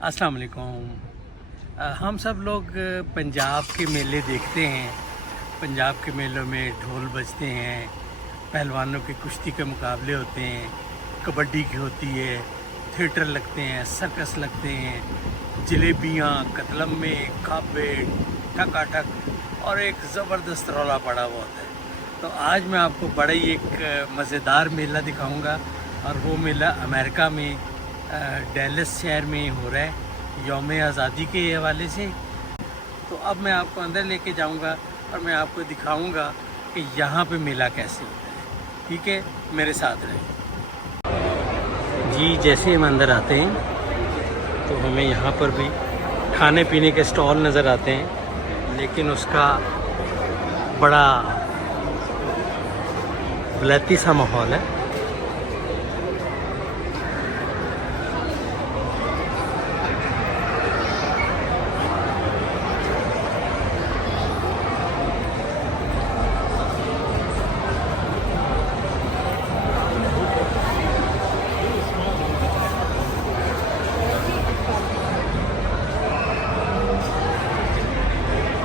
अस्सलाम वालेकुम। हम सब लोग पंजाब के मेले देखते हैं। पंजाब के मेलों में ढोल बजते हैं, पहलवानों की कुश्ती के मुकाबले होते हैं, कबड्डी की होती है, थिएटर लगते हैं, सर्कस लगते हैं, जलेबियाँ, कतलम्मे, काबे, ठकाठक और एक ज़बरदस्त रौला पड़ा हुआ होता है। तो आज मैं आपको बड़ा ही एक मज़ेदार मेला दिखाऊंगा और वो मेला अमेरिका में डैलस शहर में हो रहा है यौम आज़ादी के हवाले से। तो अब मैं आपको अंदर लेके जाऊंगा और मैं आपको दिखाऊंगा कि यहाँ पे मेला कैसे होता है। ठीक है, मेरे साथ रहें जी। जैसे हम अंदर आते हैं तो हमें यहाँ पर भी खाने पीने के स्टॉल नज़र आते हैं, लेकिन उसका बड़ा वलायती सा माहौल है।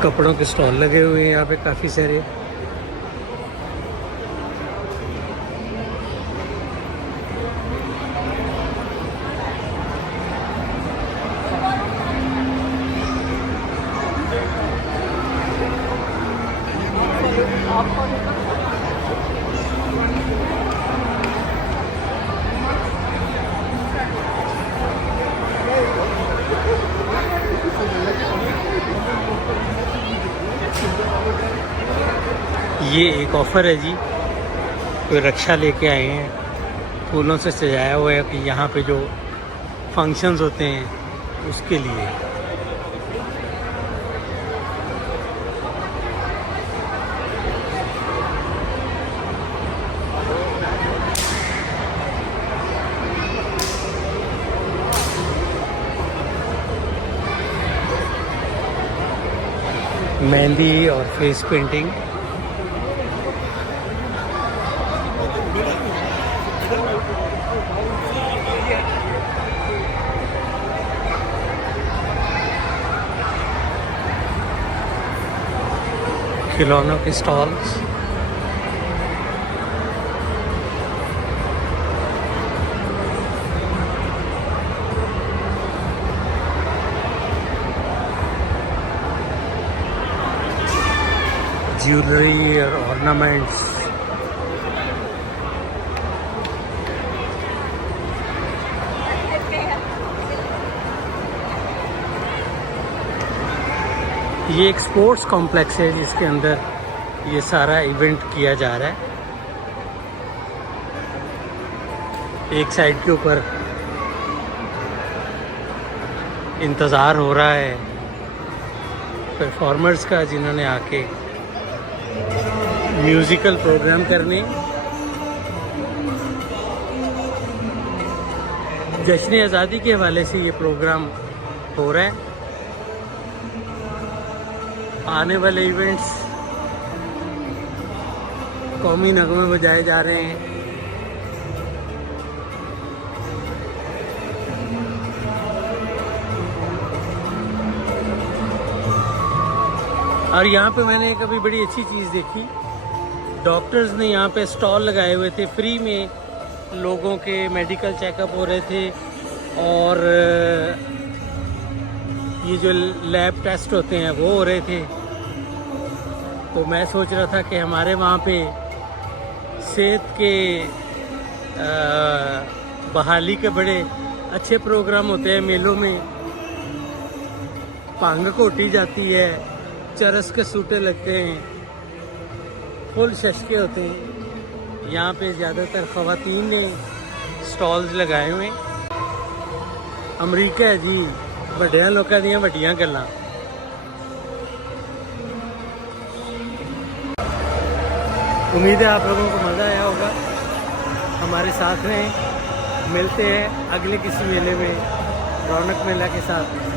कपड़ों के स्टॉल लगे हुए हैं यहाँ पे काफ़ी सारे। ये एक ऑफ़र है जी, कोई रक्षा लेके आए हैं, फूलों से सजाया हुआ है कि यहाँ पे जो फंक्शंस होते हैं उसके लिए। मेहंदी और फेस पेंटिंग। खिलौनों के स्टॉल्स। ज्वेलरी और ऑर्नामेंट्स। ये एक स्पोर्ट्स कॉम्प्लेक्स है जिसके अंदर ये सारा इवेंट किया जा रहा है। एक साइड के ऊपर इंतज़ार हो रहा है परफॉर्मर्स का, जिन्होंने आके म्यूज़िकल प्रोग्राम करने। जश्न आज़ादी के हवाले से ये प्रोग्राम हो रहा है। आने वाले इवेंट्स, कौमी नगमे बजाए जा रहे हैं। और यहाँ पे मैंने एक अभी बड़ी अच्छी चीज़ देखी, डॉक्टर्स ने यहाँ पे स्टॉल लगाए हुए थे, फ्री में लोगों के मेडिकल चेकअप हो रहे थे और ये जो लैब टेस्ट होते हैं वो हो रहे थे। तो मैं सोच रहा था कि हमारे वहाँ पे सेहत के बहाली के बड़े अच्छे प्रोग्राम होते हैं मेलों में। भांग घोटी जाती है, चरस के सूटे लगते हैं, फुल शशके होते हैं। यहाँ पे ज़्यादातर ख़वातीन ने स्टॉल्स लगाए हुए हैं। अमरीका है जी, ਵੱਡਿਆਂ ਲੋਕਾਂ ਦੀਆਂ ਵੱਡੀਆਂ ਗੱਲਾਂ। उम्मीद है आप लोगों को मज़ा आया होगा। हमारे साथ रहें, मिलते हैं अगले किसी मेले में रौनक मेला के साथ।